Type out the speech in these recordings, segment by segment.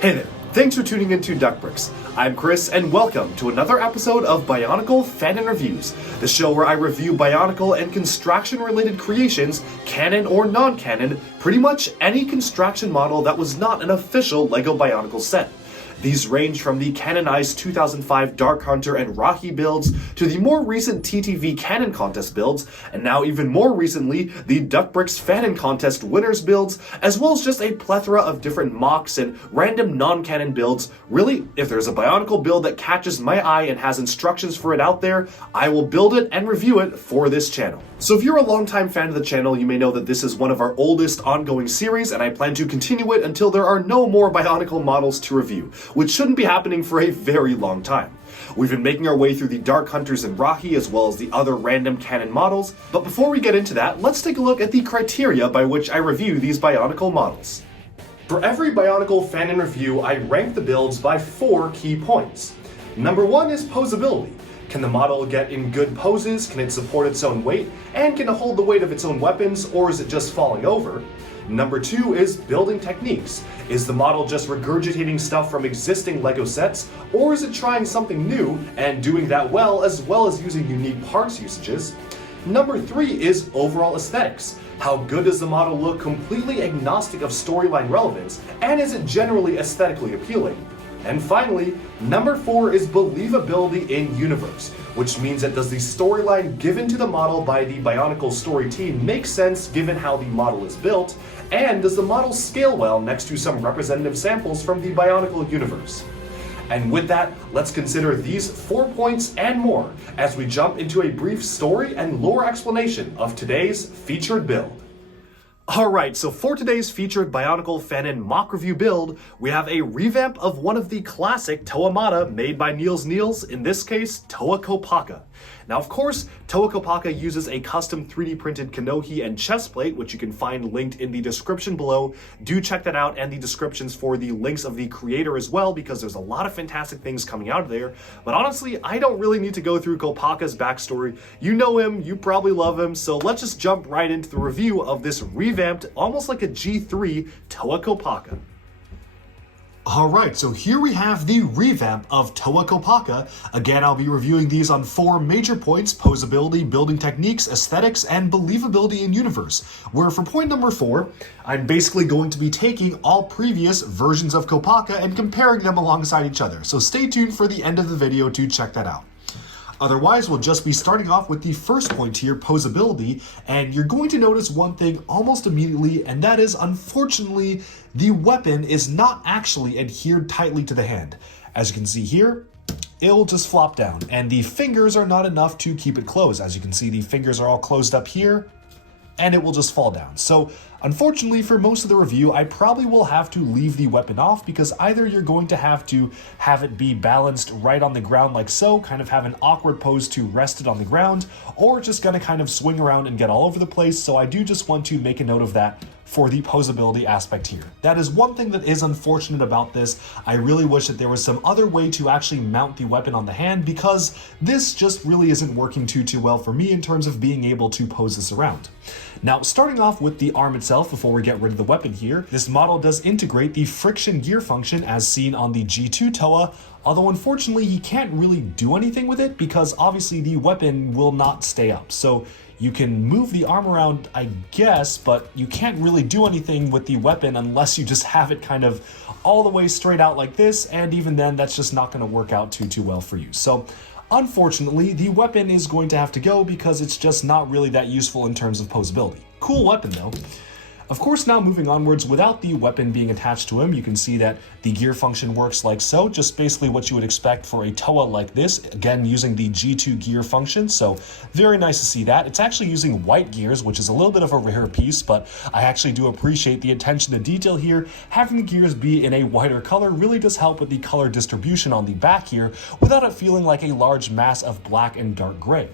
Hey there, thanks for tuning into Duckbricks. I'm Chris, and welcome to another episode of Bionicle Fanon Reviews, the show where I review Bionicle and construction-related creations, canon or non-canon, pretty much any construction model that was not an official LEGO Bionicle set. These range from the canonized 2005 Dark Hunter and Rocky builds to the more recent TTV Canon Contest builds, and now even more recently, the Duckbricks Fanon Contest winners builds, as well as just a plethora of different MOCs and random non-canon builds. Really, if there's a Bionicle build that catches my eye and has instructions for it out there, I will build it and review it for this channel. So if you're a longtime fan of the channel, you may know that this is one of our oldest ongoing series, and I plan to continue it until there are no more Bionicle models to review, which shouldn't be happening for a very long time. We've been making our way through the Dark Hunters and Rocky, as well as the other random canon models, but before we get into that, let's take a look at the criteria by which I review these Bionicle models. For every Bionicle Fanon review, I rank the builds by 4 key points. Number 1 is posability. Can the model get in good poses? Can it support its own weight? And can it hold the weight of its own weapons, or is it just falling over? Number 2 is building techniques. Is the model just regurgitating stuff from existing LEGO sets, or is it trying something new and doing that well as using unique parts usages? Number 3 is overall aesthetics. How good does the model look completely agnostic of storyline relevance, and is it generally aesthetically appealing? And finally, number 4 is believability in universe, which means that does the storyline given to the model by the Bionicle story team make sense given how the model is built, and does the model scale well next to some representative samples from the Bionicle universe? And with that, let's consider these 4 points and more as we jump into a brief story and lore explanation of today's featured build. Alright, so for today's featured Bionicle Fanon mock review build, we have a revamp of one of the classic Toa Mata made by Nielsniels, in this case, Toa Kopaka. Now, of course, Toa Kopaka uses a custom 3D printed Kanohi and chest plate, which you can find linked in the description below. Do check that out, and the descriptions for the links of the creator as well, because there's a lot of fantastic things coming out of there. But honestly, I don't really need to go through Kopaka's backstory. You know him, you probably love him, so let's just jump right into the review of this revamped, almost like a G3 Toa Kopaka. Alright, so here we have the revamp of Toa Kopaka. Again, I'll be reviewing these on 4 major points: posability, building techniques, aesthetics, and believability in universe. Where for point number 4, I'm basically going to be taking all previous versions of Kopaka and comparing them alongside each other. So stay tuned for the end of the video to check that out. Otherwise, we'll just be starting off with the first point here, posability, and you're going to notice one thing almost immediately, and that is, unfortunately, the weapon is not actually adhered tightly to the hand. As you can see here, it will just flop down, and the fingers are not enough to keep it closed. As you can see, the fingers are all closed up here, and it will just fall down. So unfortunately, for most of the review, I probably will have to leave the weapon off, because either you're going to have it be balanced right on the ground like so, kind of have an awkward pose to rest it on the ground, or just gonna kind of swing around and get all over the place. So I do just want to make a note of that for the posability aspect here. That is one thing that is unfortunate about this. I really wish that there was some other way to actually mount the weapon on the hand, because this just really isn't working too well for me in terms of being able to pose this around. Now, starting off with the arm itself, before we get rid of the weapon here, this model does integrate the friction gear function as seen on the G2 Toa, although unfortunately he can't really do anything with it because obviously the weapon will not stay up. So you can move the arm around, I guess, but you can't really do anything with the weapon unless you just have it kind of all the way straight out like this, and even then, that's just not going to work out too well for you. So unfortunately, the weapon is going to have to go because it's just not really that useful in terms of posability. Cool weapon though. Of course, now moving onwards, without the weapon being attached to him, you can see that the gear function works like so, just basically what you would expect for a Toa like this, again using the G2 gear function, so very nice to see that. It's actually using white gears, which is a little bit of a rare piece, but I actually do appreciate the attention to detail here. Having the gears be in a whiter color really does help with the color distribution on the back here, without it feeling like a large mass of black and dark gray.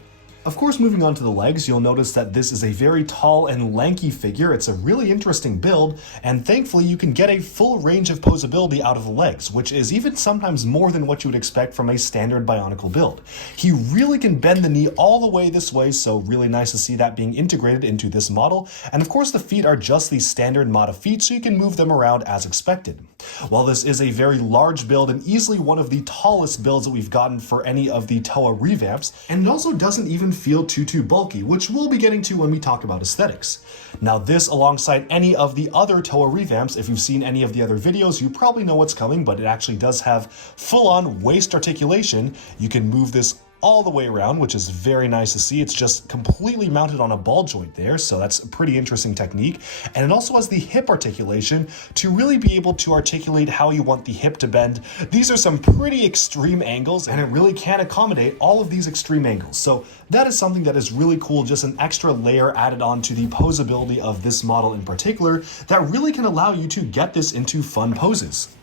Of course, moving on to the legs, you'll notice that this is a very tall and lanky figure. It's a really interesting build, and thankfully you can get a full range of posability out of the legs, which is even sometimes more than what you would expect from a standard Bionicle build. He really can bend the knee all the way this way, so really nice to see that being integrated into this model. And of course the feet are just the standard Mata feet, so you can move them around as expected. While this is a very large build and easily one of the tallest builds that we've gotten for any of the TOA revamps, and it also doesn't even feel too bulky, which we'll be getting to when we talk about aesthetics. Now this, alongside any of the other TOA revamps, if you've seen any of the other videos, you probably know what's coming, but it actually does have full-on waist articulation. You can move this all the way around, which is very nice to see. It's just completely mounted on a ball joint there, so that's a pretty interesting technique. And it also has the hip articulation to really be able to articulate how you want the hip to bend. These are some pretty extreme angles, and it really can accommodate all of these extreme angles. So that is something that is really cool, just an extra layer added on to the posability of this model in particular that really can allow you to get this into fun poses.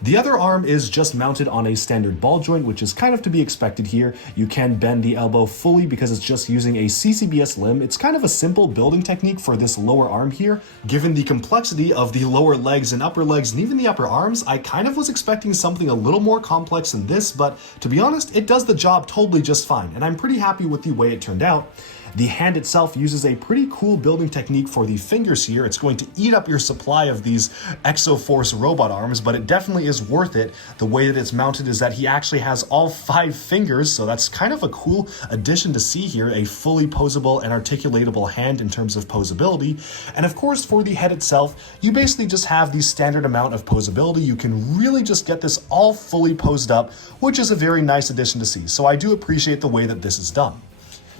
The other arm is just mounted on a standard ball joint, which is kind of to be expected here. You can bend the elbow fully because it's just using a CCBS limb. It's kind of a simple building technique for this lower arm here. Given the complexity of the lower legs and upper legs and even the upper arms, I kind of was expecting something a little more complex than this, but to be honest, it does the job totally just fine, and I'm pretty happy with the way it turned out. The hand itself uses a pretty cool building technique for the fingers here. It's going to eat up your supply of these Exoforce robot arms, but it definitely is worth it. The way that it's mounted is that he actually has all 5 fingers, so that's kind of a cool addition to see here, a fully posable and articulatable hand in terms of posability. And of course, for the head itself, you basically just have the standard amount of posability. You can really just get this all fully posed up, which is a very nice addition to see. So I do appreciate the way that this is done.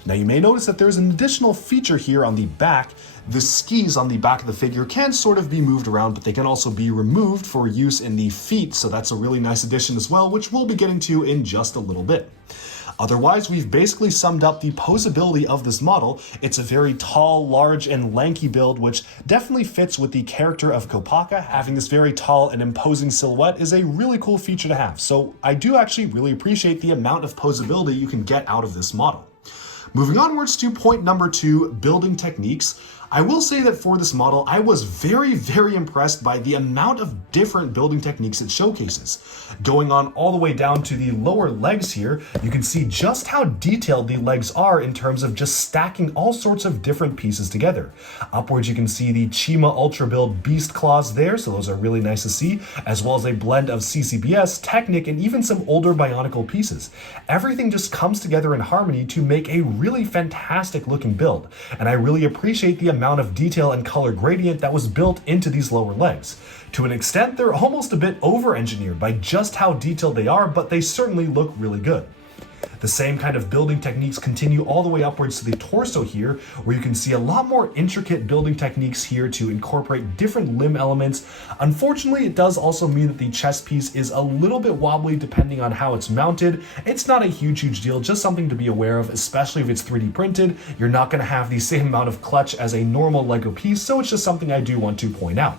Now you may notice that there's an additional feature here on the back. The skis on the back of the figure can sort of be moved around, but they can also be removed for use in the feet, so that's a really nice addition as well, which we'll be getting to in just a little bit. Otherwise, we've basically summed up the posability of this model. It's a very tall, large, and lanky build, which definitely fits with the character of Kopaka. Having this very tall and imposing silhouette is a really cool feature to have, so I do actually really appreciate the amount of posability you can get out of this model. Moving onwards to point number 2, building techniques. I will say that for this model, I was very impressed by the amount of different building techniques it showcases. Going on all the way down to the lower legs here, you can see just how detailed the legs are in terms of just stacking all sorts of different pieces together. Upwards, you can see the Chima Ultra Build Beast Claws there, so those are really nice to see, as well as a blend of CCBS, Technic, and even some older Bionicle pieces. Everything just comes together in harmony to make a really fantastic looking build, and I really appreciate the amount of detail and color gradient that was built into these lower legs. To an extent, they're almost a bit over-engineered by just how detailed they are, but they certainly look really good. The same kind of building techniques continue all the way upwards to the torso here, where you can see a lot more intricate building techniques here to incorporate different limb elements. Unfortunately, it does also mean that the chest piece is a little bit wobbly depending on how it's mounted. It's not a huge deal, just something to be aware of, especially if it's 3D printed. You're not going to have the same amount of clutch as a normal Lego piece, so it's just something I do want to point out.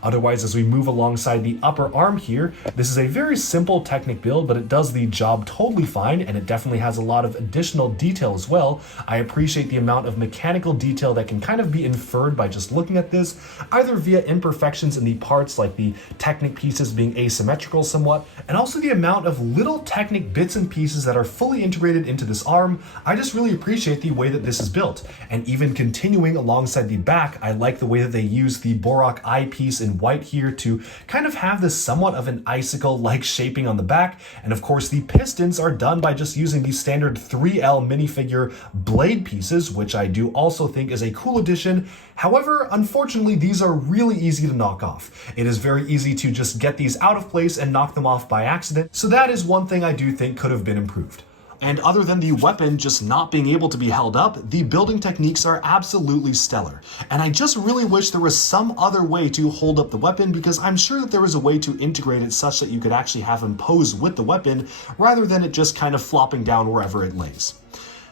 Otherwise, as we move alongside the upper arm here, this is a very simple Technic build, but it does the job totally fine, and it definitely has a lot of additional detail as well. I appreciate the amount of mechanical detail that can kind of be inferred by just looking at this, either via imperfections in the parts like the Technic pieces being asymmetrical somewhat, and also the amount of little Technic bits and pieces that are fully integrated into this arm. I just really appreciate the way that this is built. And even continuing alongside the back, I like the way that they use the Borak eyepiece in white here to kind of have this somewhat of an icicle-like shaping on the back. And of course, the pistons are done by just using the standard 3L minifigure blade pieces, which I do also think is a cool addition. However, unfortunately, these are really easy to knock off. It is very easy to just get these out of place and knock them off by accident. So that is one thing I do think could have been improved. And other than the weapon just not being able to be held up, the building techniques are absolutely stellar. And I just really wish there was some other way to hold up the weapon, because I'm sure that there is a way to integrate it such that you could actually have him pose with the weapon rather than it just kind of flopping down wherever it lays.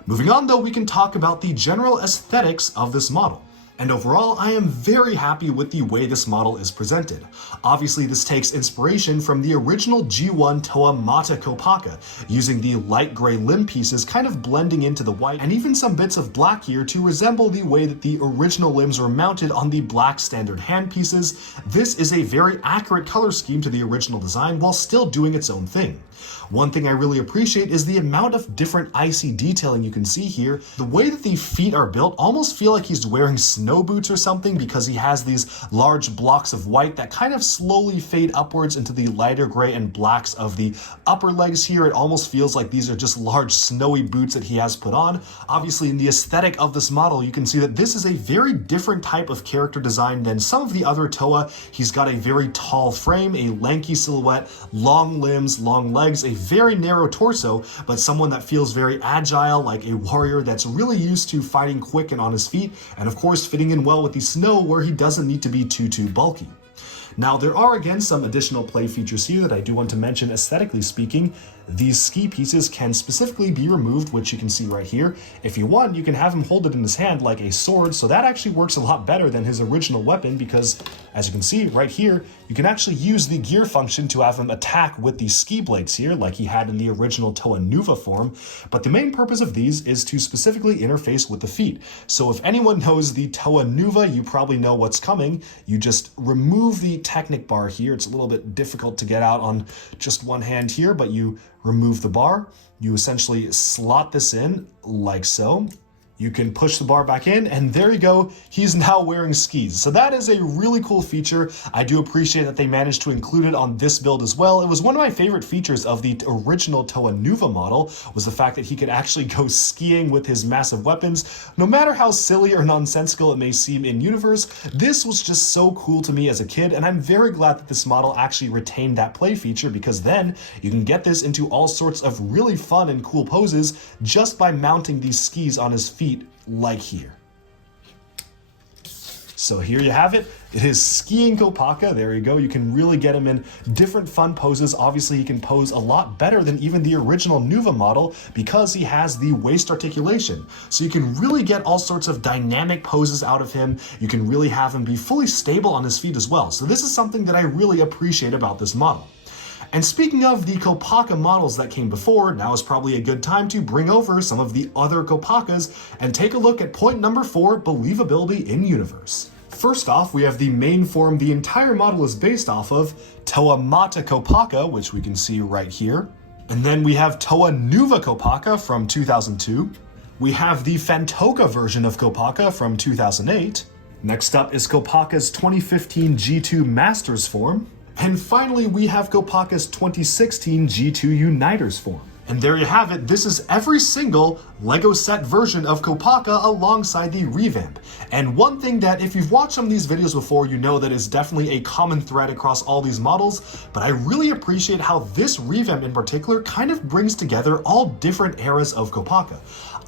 Moving on though, we can talk about the general aesthetics of this model. And overall, I am very happy with the way this model is presented. Obviously, this takes inspiration from the original G1 Toa Mata Kopaka, using the light gray limb pieces kind of blending into the white, and even some bits of black here to resemble the way that the original limbs were mounted on the black standard hand pieces. This is a very accurate color scheme to the original design while still doing its own thing. One thing I really appreciate is the amount of different icy detailing you can see here. The way that the feet are built almost feel like he's wearing snow boots or something, because he has these large blocks of white that kind of slowly fade upwards into the lighter gray and blacks of the upper legs here. It almost feels like these are just large snowy boots that he has put on. Obviously, in the aesthetic of this model, you can see that this is a very different type of character design than some of the other Toa. He's got a very tall frame, a lanky silhouette, long limbs, long legs, a very narrow torso, but someone that feels very agile, like a warrior that's really used to fighting quick and on his feet, and of course fitting in well with the snow where he doesn't need to be too bulky. Now, there are again some additional play features here that I do want to mention. Aesthetically speaking, these ski pieces can specifically be removed, which you can see right here. If you want, you can have him hold it in his hand like a sword, so that actually works a lot better than his original weapon, because as you can see right here, you can actually use the gear function to have him attack with these ski blades here, like he had in the original Toa Nuva form. But the main purpose of these is to specifically interface with the feet. So if anyone knows the Toa Nuva, you probably know what's coming. You just remove the Technic bar here. It's a little bit difficult to get out on just one hand here, but you remove the bar. You essentially slot this in like so. You can push the bar back in, and there you go. He's now wearing skis. So that is a really cool feature. I do appreciate that they managed to include it on this build as well. It was one of my favorite features of the original Toa Nuva model, was the fact that he could actually go skiing with his massive weapons. No matter how silly or nonsensical it may seem in universe, this was just so cool to me as a kid, and I'm very glad that this model actually retained that play feature, because then you can get this into all sorts of really fun and cool poses just by mounting these skis on his feet like here. So here you have it. It is skiing Kopaka. There you go. You can really get him in different fun poses. Obviously, he can pose a lot better than even the original Nuva model because he has the waist articulation. So you can really get all sorts of dynamic poses out of him. You can really have him be fully stable on his feet as well. So this is something that I really appreciate about this model. And speaking of the Kopaka models that came before, now is probably a good time to bring over some of the other Kopakas and take a look at point number 4, believability in universe. First off, we have the main form the entire model is based off of, Toa Mata Kopaka, which we can see right here. And then we have Toa Nuva Kopaka from 2002. We have the Fantoka version of Kopaka from 2008. Next up is Kopaka's 2015 G2 Masters form. And finally, we have Kopaka's 2016 G2 Uniters form. And there you have it. This is every single LEGO set version of Kopaka alongside the revamp. And one thing that, if you've watched some of these videos before, you know that is definitely a common thread across all these models, but I really appreciate how this revamp in particular kind of brings together all different eras of Kopaka.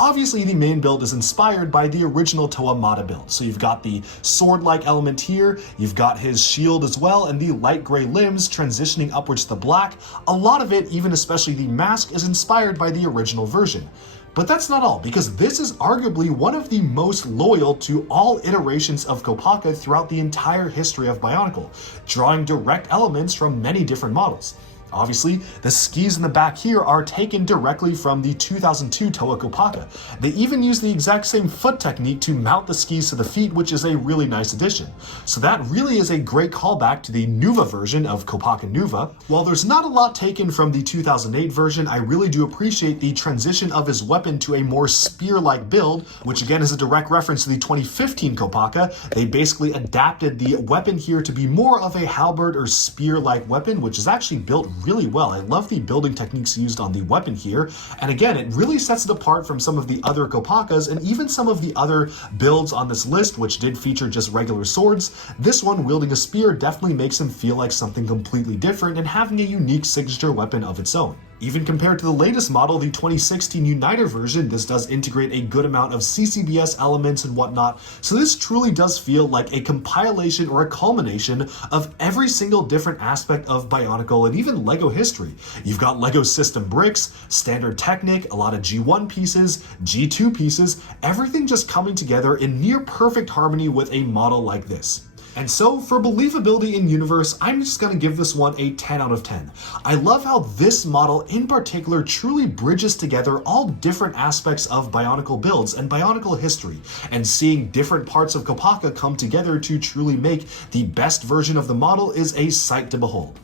Obviously, the main build is inspired by the original Toa Mata build. So you've got the sword-like element here, you've got his shield as well, and the light gray limbs transitioning upwards to the black. A lot of it, even especially the mask, is inspired by the original version. But that's not all, because this is arguably one of the most loyal to all iterations of Kopaka throughout the entire history of Bionicle, drawing direct elements from many different models. Obviously, the skis in the back here are taken directly from the 2002 Toa Kopaka. They even use the exact same foot technique to mount the skis to the feet, which is a really nice addition. So that really is a great callback to the Nuva version of Kopaka Nuva. While there's not a lot taken from the 2008 version, I really do appreciate the transition of his weapon to a more spear-like build, which again is a direct reference to the 2015 Kopaka. They basically adapted the weapon here to be more of a halberd or spear-like weapon, which is actually built really well. I love the building techniques used on the weapon here, and again, it really sets it apart from some of the other Kopakas and even some of the other builds on this list, which did feature just regular swords. This one, wielding a spear, definitely makes him feel like something completely different and having a unique signature weapon of its own. Even compared to the latest model, the 2016 Uniter version, this does integrate a good amount of CCBS elements and whatnot, so this truly does feel like a compilation or a culmination of every single different aspect of Bionicle and even LEGO history. You've got LEGO system bricks, standard Technic, a lot of G1 pieces, G2 pieces, everything just coming together in near perfect harmony with a model like this. And so, for believability in universe, I'm just going to give this one a 10 out of 10. I love how this model in particular truly bridges together all different aspects of Bionicle builds and Bionicle history, and seeing different parts of Kopaka come together to truly make the best version of the model is a sight to behold.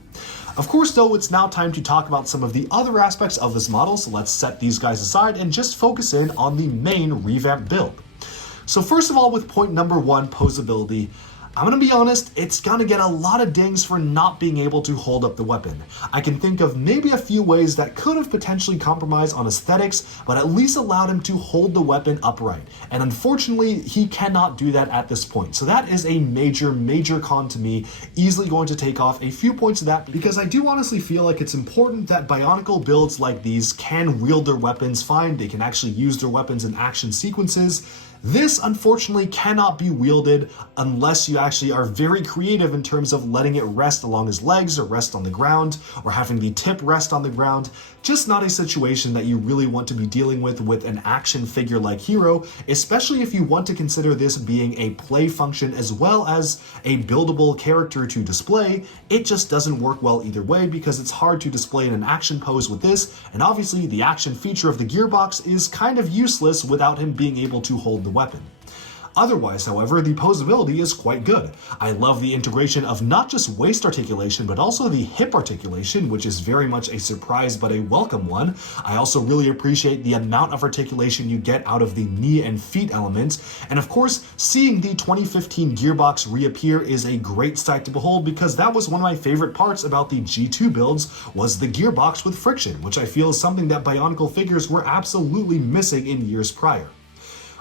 Of course, though, it's now time to talk about some of the other aspects of this model, so let's set these guys aside and just focus in on the main revamp build. So first of all, with point number 1, posability, I'm gonna be honest, it's gonna get a lot of dings for not being able to hold up the weapon. I can think of maybe a few ways that could have potentially compromised on aesthetics, but at least allowed him to hold the weapon upright. And unfortunately, he cannot do that at this point. So that is a major con to me, easily going to take off a few points of that, because I do honestly feel like it's important that Bionicle builds like these can wield their weapons fine, they can actually use their weapons in action sequences. This, unfortunately, cannot be wielded unless you actually are very creative in terms of letting it rest along his legs or rest on the ground or having the tip rest on the ground. Just not a situation that you really want to be dealing with an action figure-like hero, especially if you want to consider this being a play function as well as a buildable character to display. It just doesn't work well either way because it's hard to display in an action pose with this, and obviously the action feature of the gearbox is kind of useless without him being able to hold the weapon. Otherwise, however, the posability is quite good. I love the integration of not just waist articulation, but also the hip articulation, which is very much a surprise but a welcome one. I also really appreciate the amount of articulation you get out of the knee and feet elements. And of course, seeing the 2015 gearbox reappear is a great sight to behold, because that was one of my favorite parts about the G2 builds, was the gearbox with friction, which I feel is something that Bionicle figures were absolutely missing in years prior.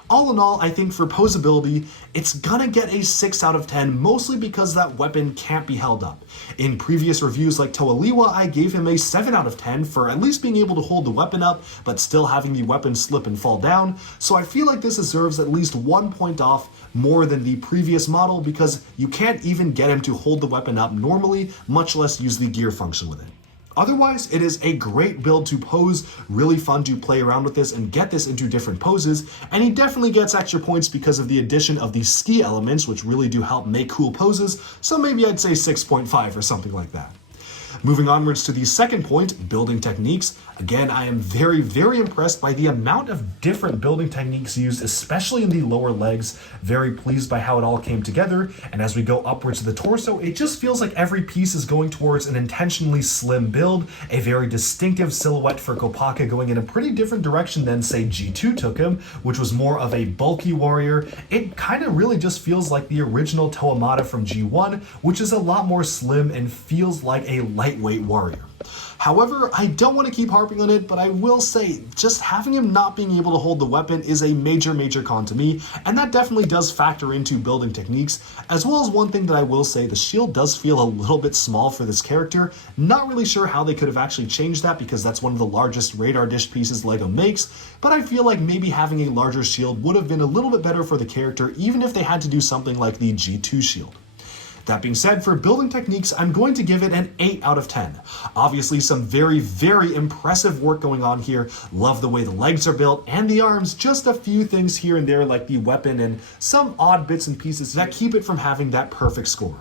All in all, I think for posability, it's gonna get a 6 out of 10, mostly because that weapon can't be held up. In previous reviews like Toaliwa, I gave him a 7 out of 10 for at least being able to hold the weapon up, but still having the weapon slip and fall down, so I feel like this deserves at least 1 point off more than the previous model, because you can't even get him to hold the weapon up normally, much less use the gear function with it. Otherwise, it is a great build to pose, really fun to play around with this and get this into different poses, and he definitely gets extra points because of the addition of the ski elements, which really do help make cool poses, so maybe I'd say 6.5 or something like that. Moving onwards to the second point, building techniques. Again, I am very impressed by the amount of different building techniques used, especially in the lower legs. Very pleased by how it all came together. And as we go upwards to the torso, it just feels like every piece is going towards an intentionally slim build, a very distinctive silhouette for Kopaka, going in a pretty different direction than, say, G2 took him, which was more of a bulky warrior. It kind of really just feels like the original Toamata from G1, which is a lot more slim and feels like a lightweight warrior. However, I don't want to keep harping on it, but I will say just having him not being able to hold the weapon is a major con to me, and that definitely does factor into building techniques, as well as one thing that I will say, the shield does feel a little bit small for this character. Not really sure how they could have actually changed that, because that's one of the largest radar dish pieces LEGO makes, but I feel like maybe having a larger shield would have been a little bit better for the character, even if they had to do something like the G2 shield. That being said, for building techniques, I'm going to give it an 8 out of 10. Obviously, some very impressive work going on here. Love the way the legs are built and the arms, just a few things here and there like the weapon and some odd bits and pieces that keep it from having that perfect score.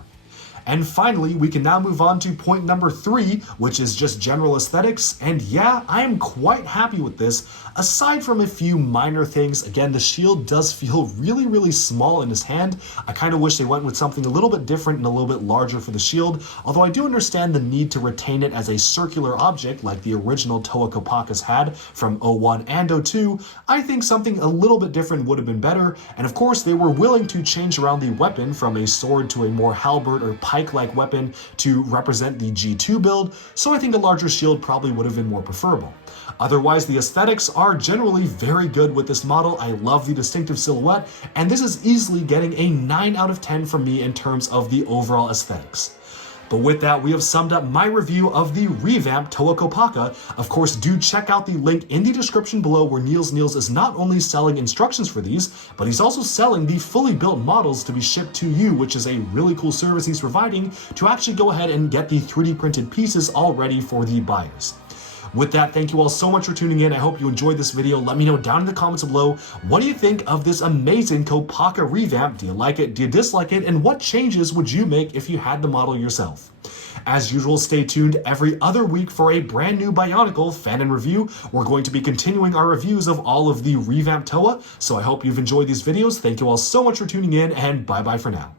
And finally, we can now move on to point number 3, which is just general aesthetics. And yeah, I am quite happy with this, aside from a few minor things. Again, the shield does feel really small in his hand. I kind of wish they went with something a little bit different and a little bit larger for the shield, although I do understand the need to retain it as a circular object like the original Toa Kopakas had from 01 and 02. I think something a little bit different would have been better, and of course they were willing to change around the weapon from a sword to a more halberd or pike-like weapon to represent the G2 build, so I think a larger shield probably would have been more preferable. Otherwise, the aesthetics are generally very good with this model. I love the distinctive silhouette, and this is easily getting a 9 out of 10 from me in terms of the overall aesthetics. But with that, we have summed up my review of the revamped Toa Kopaka. Of course, do check out the link in the description below, where Nielsniels is not only selling instructions for these, but he's also selling the fully built models to be shipped to you, which is a really cool service he's providing to actually go ahead and get the 3D printed pieces all ready for the buyers. With that, thank you all so much for tuning in. I hope you enjoyed this video. Let me know down in the comments below, what do you think of this amazing Kopaka revamp? Do you like it? Do you dislike it? And what changes would you make if you had the model yourself? As usual, stay tuned every other week for a brand new Bionicle Fanon review. We're going to be continuing our reviews of all of the revamped Toa, so I hope you've enjoyed these videos. Thank you all so much for tuning in, and bye-bye for now.